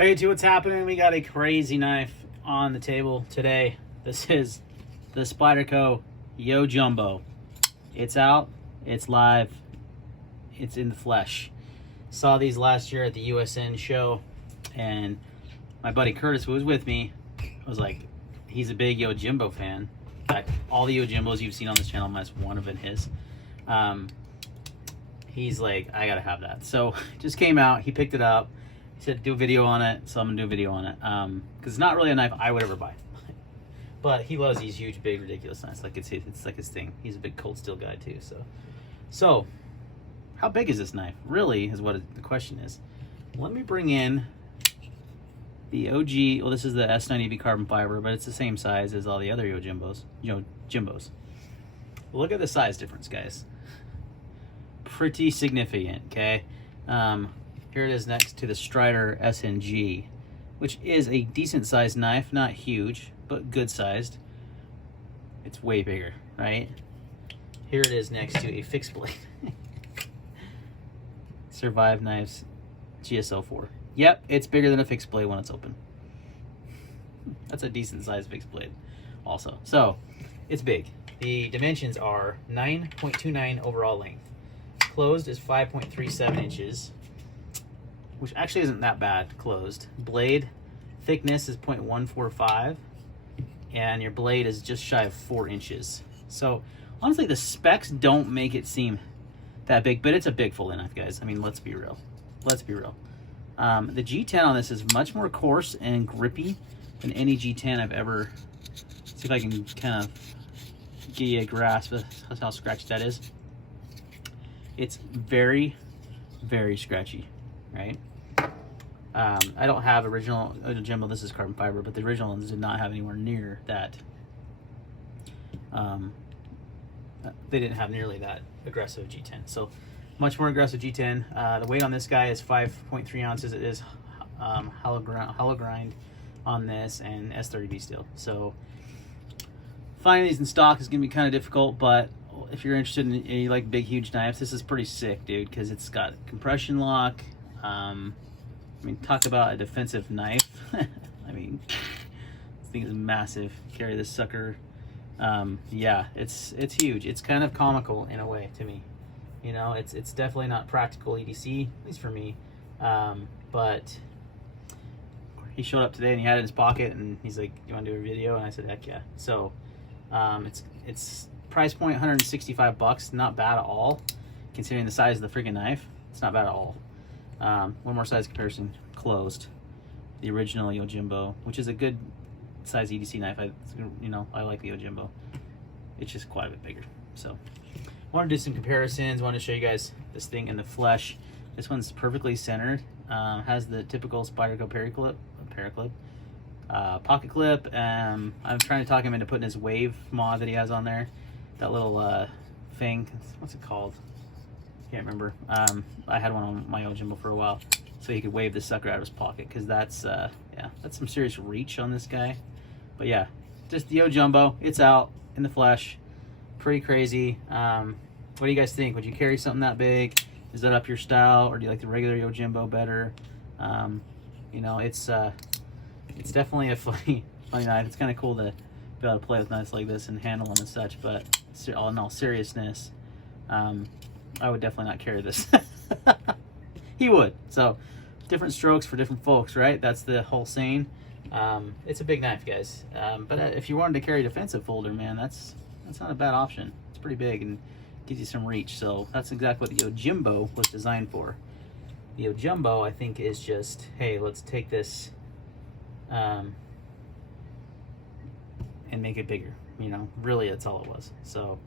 Hey, YouTube, what's happening? We got a crazy knife on the table today. This is the Spyderco Yojumbo. It's out, it's live, it's in the flesh. Saw these last year at the USN show, and my buddy Curtis, who was with me, was like, he's a big Yojumbo fan. In fact, all the Yojumbos you've seen on this channel, minus one have been his. He's like, I gotta have that. So it just came out, he picked it up. He said do a video on it, so I'm gonna do a video on it. Because it's not really a knife I would ever buy. But he loves these huge, big, ridiculous knives. Like it's like his thing. He's a big cold steel guy too. So how big is this knife? Really is what the question is. Let me bring in the OG. Well, this is the S90B carbon fiber, but it's the same size as all the other Yojumbos. Look at the size difference, guys. Pretty significant. Okay. Here it is next to the Strider SNG, which is a decent sized knife, not huge, but good sized. It's way bigger, right? Here it is next to a fixed blade. Survive Knives GSL4. Yep, it's bigger than a fixed blade when it's open. That's a decent sized fixed blade also. So it's big. The dimensions are 9.29 overall length. Closed is 5.37 inches. Which actually isn't that bad closed. Blade thickness is 0.145, and your blade is just shy of 4 inches. So honestly, the specs don't make it seem that big, but it's a big folding knife, guys. I mean, let's be real. Let's be real. The G10 on this is much more coarse and grippy than any G10 I've ever. See if I can kind of give you a grasp of how scratchy that is. It's very, very scratchy, right? I don't have original Yojumbo. This is carbon fiber, but the original ones did not have anywhere near that. They didn't have nearly that aggressive G10. So much more aggressive G10. The weight on this guy is 5.3 ounces. It is hollow grind on this and S30B steel. So finding these in stock is gonna be kind of difficult, but if you're interested in you like big, huge knives, this is pretty sick, dude, because it's got compression lock. I mean, talk about a defensive knife. I mean, this thing is massive. Carry this sucker. Yeah, it's huge. It's kind of comical in a way to me. You know, it's definitely not practical EDC, at least for me. But he showed up today and he had it in his pocket and he's like, "You want to do a video?" And I said, "Heck yeah!" So it's price point $165. Not bad at all, considering the size of the freaking knife. It's not bad at all. One more size comparison, closed. The original Yojumbo, which is a good size EDC knife. I like the Yojumbo. It's just quite a bit bigger. So, want to do some comparisons. Want to show you guys this thing in the flesh. This one's perfectly centered. Has the typical Spyderco pocket clip. I'm trying to talk him into putting his wave mod that he has on there. That little thing. What's it called? Can't remember. I had one on my Yojumbo for a while, so he could wave this sucker out of his pocket, because that's that's some serious reach on this guy. But yeah, just the Yojumbo. It's out in the flesh. Pretty crazy. What do you guys think? Would you carry something that big? Is that up your style, or do you like the regular Yojumbo better? You know, it's definitely a funny knife. It's kind of cool to be able to play with knives like this and handle them and such. But in all seriousness, I would definitely not carry this. He would. So different strokes for different folks, right? That's the whole saying. It's a big knife, guys. But if you wanted to carry a defensive folder, man, that's not a bad option. It's pretty big and gives you some reach. So that's exactly what the Yojumbo was designed for. The Yojumbo, I think, is just, hey, let's take this and make it bigger. You know, really, that's all it was. So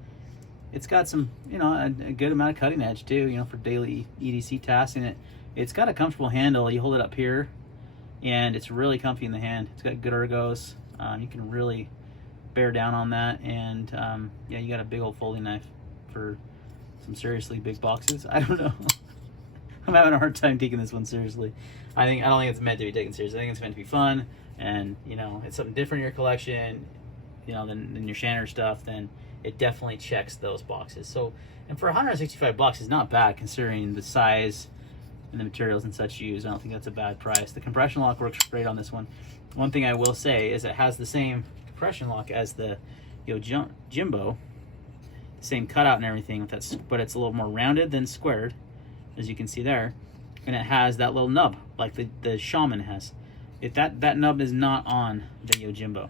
it's got some, you know, a good amount of cutting edge too, you know, for daily EDC tasks. And it's got a comfortable handle. You hold it up here and it's really comfy in the hand. It's got good ergos. You can really bear down on that. And yeah, you got a big old folding knife for some seriously big boxes. I don't know. I'm having a hard time taking this one seriously. I don't think it's meant to be taken seriously. I think it's meant to be fun, and you know, it's something different in your collection, you know, than your Shanner stuff. Then it definitely checks those boxes. So, and for $165 is not bad considering the size and the materials and such used. I don't think that's a bad price. The compression lock works great on this one. One thing I will say is it has the same compression lock as the Yojumbo, same cutout and everything, but it's a little more rounded than squared, as you can see there, and it has that little nub like the Shaman has. If that nub is not on the Yojumbo.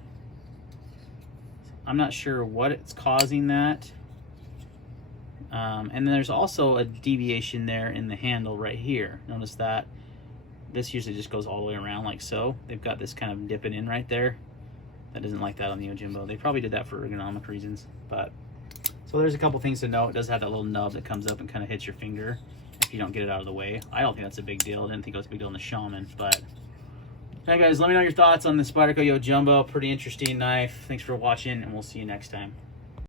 I'm not sure what it's causing that. And then there's also a deviation there in the handle right here. Notice that this usually just goes all the way around like so. They've got this kind of dipping in right there. That isn't like that on the Yojumbo. They probably did that for ergonomic reasons. But so there's a couple things to note. It does have that little nub that comes up and kind of hits your finger if you don't get it out of the way. I don't think that's a big deal. I didn't think it was a big deal in the Shaman, but hey guys, let me know your thoughts on the Spyderco Yojumbo. Pretty interesting knife. Thanks for watching, and we'll see you next time.